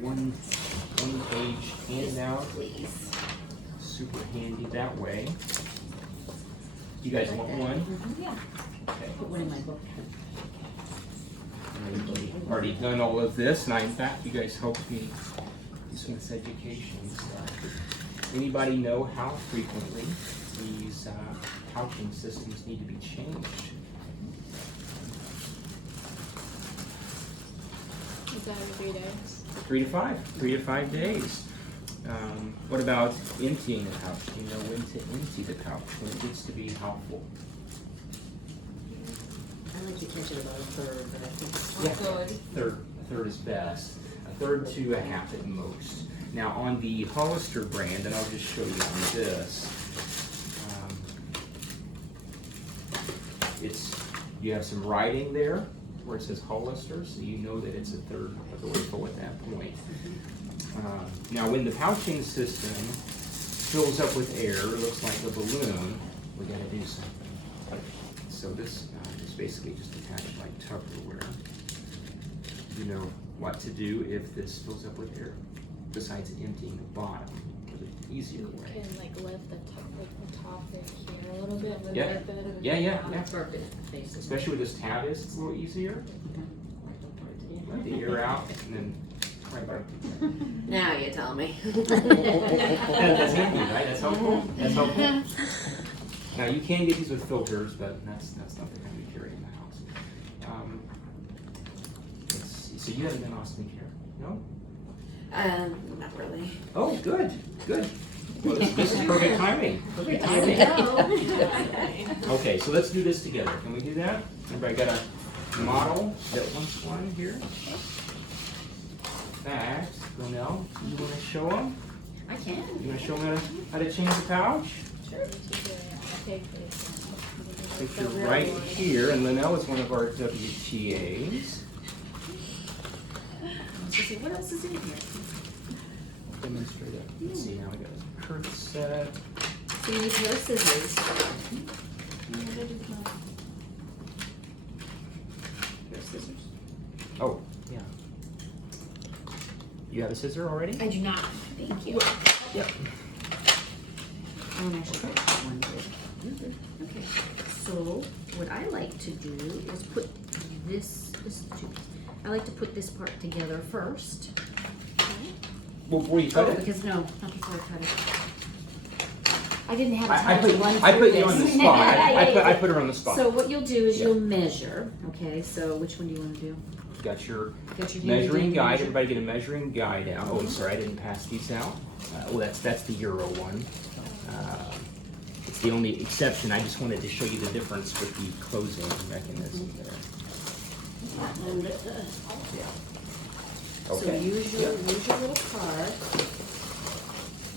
one page handout. Please. Super handy that way. You guys want one? Yeah. Okay. Put one in my book. I've already done all of this, and in fact, you guys helped me do some of this education stuff. Anybody know how frequently these pouching systems need to be changed? Is that every 3 days? 3 to 5. 3 to 5 days. What about emptying the pouch? Do you know when to empty the pouch, when it gets to be how full? I like to catch it about a third, but I think A third is best. A third to a half at most. Now on the Hollister brand, and I'll just show you on this, you have some writing there where it says Hollister, so you know that it's a third of the way full at that point. Now when the pouching system fills up with air, it looks like a balloon, we gotta do something. So this is basically just attached like Tupperware. You know what to do if this fills up with air, besides emptying the bottom, the easier way. You can like lift the top right here a little bit. Yeah. Yeah. perfect face. Especially with this tab is, it's a little easier. Let the air out and then right back. Now you tell me. That's handy, right? That's helpful. That's helpful. Now you can get these with filters, but that's not the kind we carry in the house. Let's see. So you haven't done ostomy care, no? Not really. Oh, good. Well, this is perfect timing. Perfect timing. Okay, so let's do this together. Can we do that? Everybody got a model that wants one here? In fact, Ronell, you want to show them? I can. You want to show them how to change the pouch? Sure. Picture right here, and Linnell is one of our WTAs. What else is in here? Demonstrate it. Let's see, now we got a curve set. So you need pair of scissors. Pair of scissors. Oh, yeah. You have a scissor already? I do not. Thank you. Yep. I'm actually one here. Okay. So what I like to do is put this two. I like to put this part together first. Well, before you cut it? Because not before I cut it. I didn't have time to run I through put you on the this. spot. I put her on the spot. So what you'll do is Yeah. you'll measure. Okay. So which one do you want to do? Got your Got your measuring guide. measure. Everybody get a measuring guide out. Oh, I'm sorry, I didn't pass these out. Well, that's the Euro one. It's the only exception. I just wanted to show you the difference with the closing mechanism there. Yeah. So Okay. use your little card.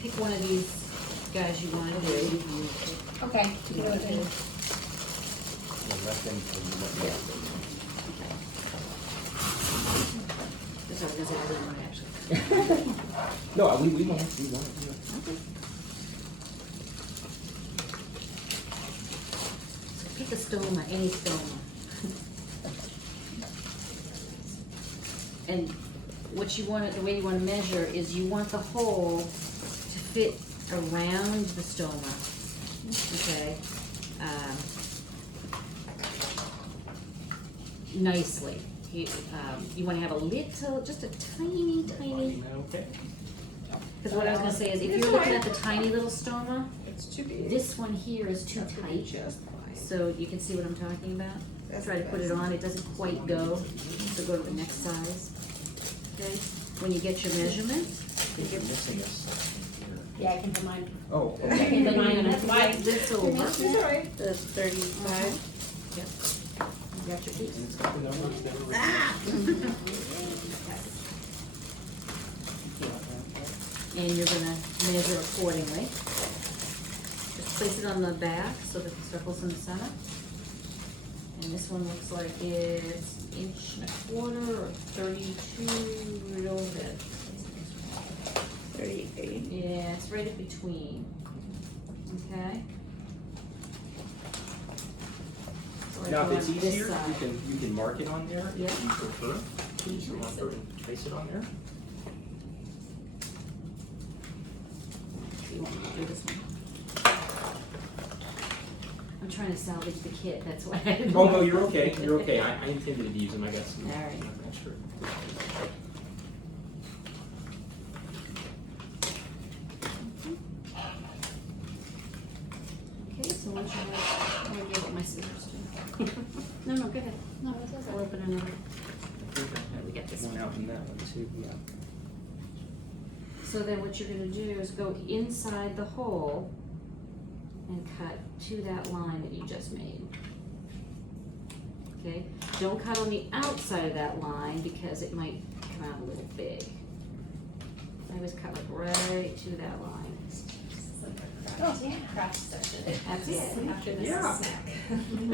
Pick one of these guys you want to do. Okay. This one doesn't really want to actually. No, we want it. Okay. So pick a stoma, any stoma. And what you want, the way you want to measure is you want the hole to fit around the stoma. Okay. Nicely. You want to have a little, just a tiny. Okay. Because what I was going to say is, if you're looking at the tiny little stoma, It's too big. this one here is too tight. Just fine. So you can see what I'm talking about. That's Try to the put it best. on. It doesn't quite go. So go to the next size. Okay. When you get your measurement, You're missing a section here. Yeah, I can put mine. Oh, and okay. then you're gonna That's fine. flip this over. It's all right. The 35. Yep. You got your piece. It's got the numbers that were- Ah! And you're gonna measure accordingly. Just place it on the back so that the circle's in the center. And this one looks like it's 1.25 or 32 real bit. 38. Yeah, it's right in between. Okay. So I Now, go if it's on this easier, side. you can mark it on there if Yeah. you prefer. You can mark it and place it on there. you want me to do this one? I'm trying to salvage the kit, that's why I didn't. Oh, no, you're okay, you're okay. I intended to use them, I got some. All right. Extra. Okay, so once you have, I'm gonna get my scissors too. No, no, go ahead. No, this is I'll open another. I think I have We got this one one. out in that one too, yeah. So then what you're gonna do is go inside the hole and cut to that line that you just made. Okay, don't cut on the outside of that line because it might come out a little big. I always cut like right to that line. Oh, yeah. Craft session. That's it. After this Yeah. snack. And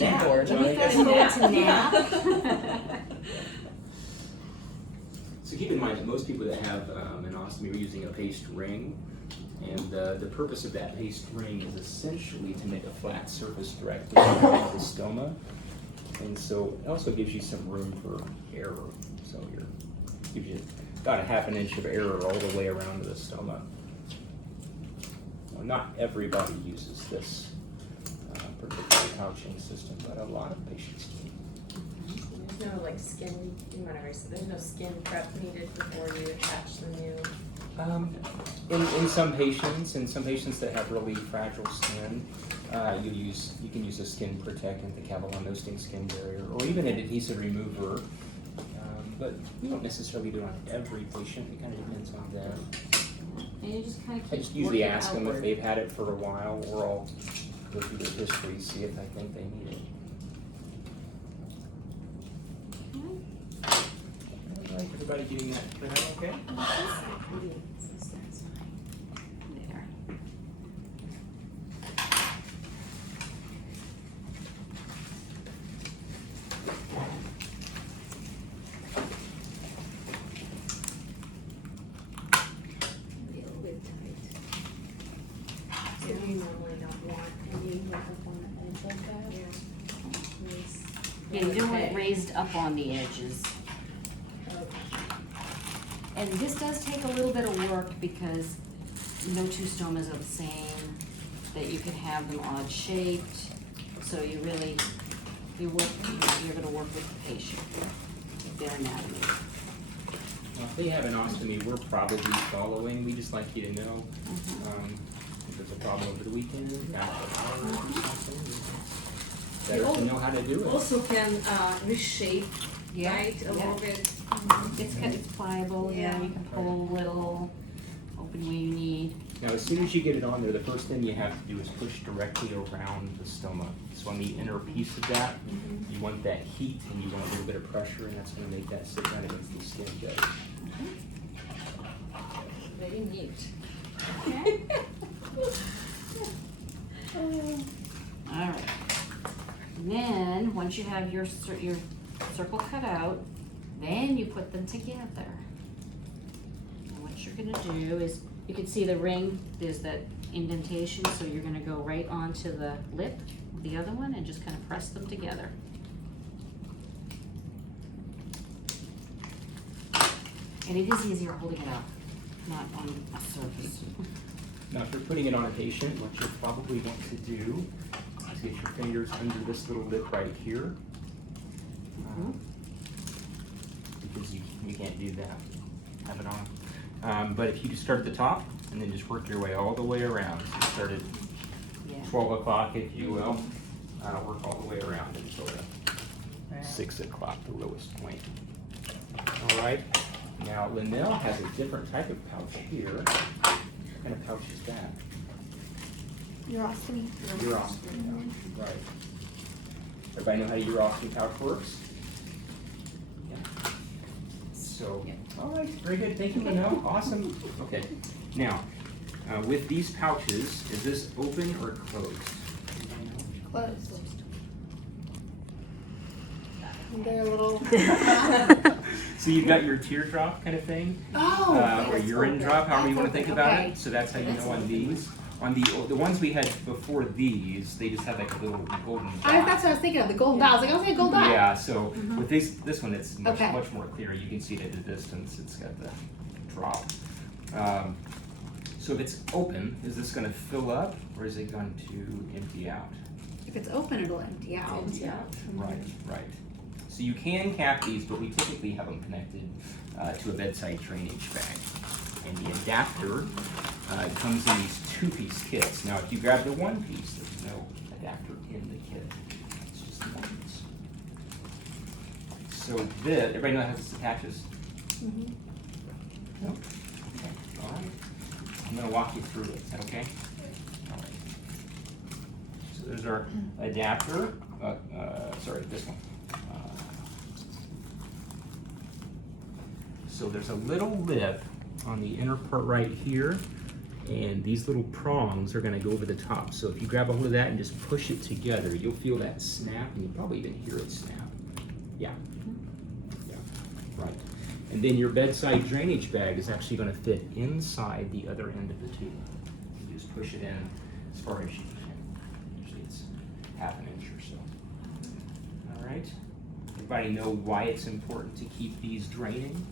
now, Let me fast Johnny. forward to nap. So keep in mind that most people that have an ostomy are using a paste ring, and the purpose of that paste ring is essentially to make a flat surface directly around the stoma, and so it also gives you some room for error. So gives you about a half an inch of error all the way around to the stoma. Now, not everybody uses this particular pouching system, but a lot of patients do. There's no like skin, you might have already said, there's no skin prep needed before you attach the new. In some patients that have really fragile skin, you can use a skin protectant, the Cavalon-Osting skin barrier, or even an adhesive remover. But we don't necessarily do it on every patient. It kind of depends on them. And you just kind of I keep just usually working ask them if outward. they've had it for a while, or I'll go through their history, see if I think they need it. All right, everybody getting that for now, okay? There. A little bit tight. So you normally don't want any like up on the edge like that? Yeah, you don't want it raised up on the edges. And this does take a little bit of work because no two stomas are the same, that you can have them odd shaped. So you're gonna work with the patient, their anatomy. Well, if they have an ostomy, we're probably following. We just like you to know if there's a problem over the weekend, after hours or something. Better to know how to do it. Also can reshape, Yeah, right, a yeah. little bit. It's pliable, yeah, you can pull a little, open where you need. Now, as soon as you get it on there, the first thing you have to do is push directly around the stoma. So on the inner piece of that, you want that heat and you want a little bit of pressure, and that's going to make that sit down against the skin better. Very neat. Okay. All right. And then, once you have your circle cut out, then you put them together. And what you're gonna do is, you can see the ring, there's that indentation, so you're gonna go right onto the lip of the other one and just kind of press them together. And it is easier holding it up, not on a surface. Now, if you're putting it on a patient, what you'll probably want to do is get your fingers under this little lip right here. Because you can't do that, have it on. But if you just start at the top and then just work your way all the way around, so you start at Yeah. 12 o'clock, if you will, work all the way around until 6 o'clock, the lowest point. All right, now Linnell has a different type of pouch here. What kind of pouch is that? Urostomy. Urostomy pouch, right. Everybody know how a urostomy pouch works? Yeah. So, all right, very good, thank you, Linnell, awesome. Okay, now, with these pouches, is this open or closed? Anybody know? Closed. They're a little. So you've got your teardrop kind of thing, or urine drop, however you want to think about it. So that's how you know on these. On the ones we had before these, they just had like a little golden dot. That's what I was thinking of, the golden dot. I was like, okay, gold dot. Yeah. So with this one, it's much, Okay. much more clear. You can see it at a distance. It's got the drop. So if it's open, is this gonna fill up or is it going to empty out? If it's open, it'll empty out. Empty out. Right, right. So you can cap these, but we typically have them connected to a bedside drainage bag. And the adapter comes in these 2-piece kits. Now, if you grab the 1-piece, there's no adapter in the kit. It's just the 1-piece. So this, everybody know how this attaches? Mm-hmm. No? Okay, all right. I'm gonna walk you through it, is that okay? All right. So there's our adapter, sorry, this one. So there's a little lip on the inner part right here, and these little prongs are gonna go over the top. So if you grab a hold of that and just push it together, you'll feel that snap, and you'll probably even hear it snap. Yeah. Yeah, right. And then your bedside drainage bag is actually gonna fit inside the other end of the tube. You just push it in as far as you can. Usually it's ½ an inch or so. All right. Everybody know why it's important to keep these draining?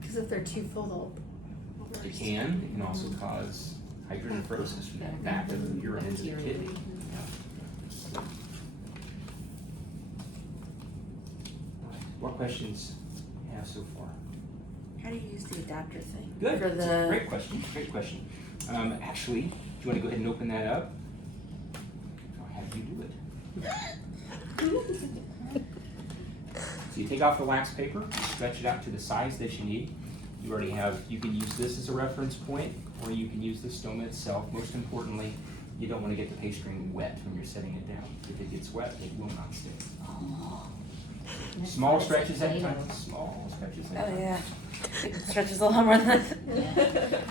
Because if they're too full, they'll It can also cause hydronephrosis from that back of the urine into the kidney. Yeah. What questions do you have so far? How do you use the adapter thing? Good. For That's a the great question. Great question. Actually, do you want to go ahead and open that up? I'll have you do it. So you take off the wax paper, stretch it out to the size that you need. You already have, you can use this as a reference point, or you can use the stoma itself. Most importantly, you don't want to get the pastry wet when you're setting it down. If it gets wet, it will not stick. Small stretches at a time. Small stretches at a oh time. yeah, it stretches a lot more than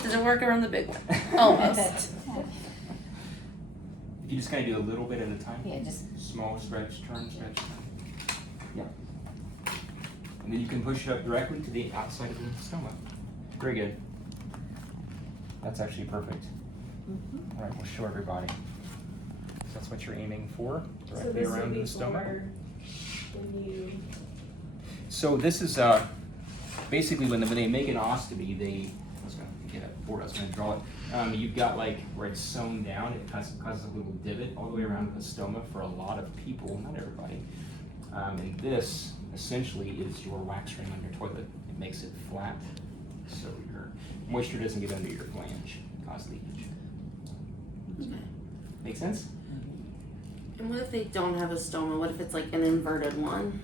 does it work around the big one? Almost. If you just kind of do a little bit at a time. Yeah, just Small stretch, turn, stretch, turn. Yeah. And then you can push it up directly to the outside of the stoma. Very good. That's actually perfect. All right, we'll show everybody. So that's what you're aiming for, directly around the stoma. when you. So this is basically when they make an ostomy, I was gonna get a board, I was gonna draw it. You've got like where it's sewn down, it causes a little divot all the way around the stoma for a lot of people, not everybody. And this essentially is your wax ring on your toilet. It makes it flat, so your moisture doesn't get under your flange, cause leakage. Okay. Make sense? And what if they don't have a stoma? What if it's like an inverted one?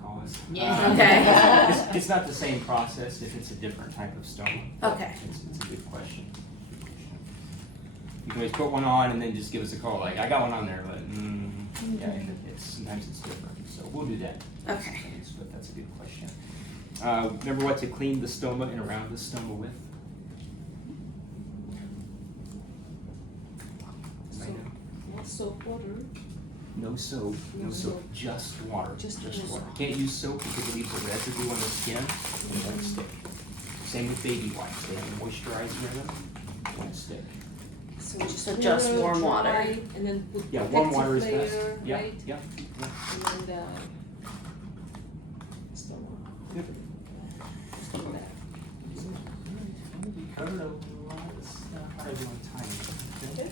Call us. Yeah. Okay. It's not the same process if it's a different type of stoma. Okay. It's a good question. You can always put one on and then just give us a call, like, I got one on there, but, yeah, and sometimes it's different, so we'll do that. Okay. But that's a good question. Remember what to clean the stoma and around the stoma with? Anybody know? Soap water. No soap, no soap, just water. Just water. Can't use soap because it leaves a residue on the skin and it won't stick. Same with baby wipes, they have a moisturizer in them, it won't stick. So just warm water. dry, and then put Yeah, warm protective water is layer, best. Yeah, right? yeah, yeah. And then the stomach. Good. Like that. Covered a lot of stuff. How do I do on timing? Okay.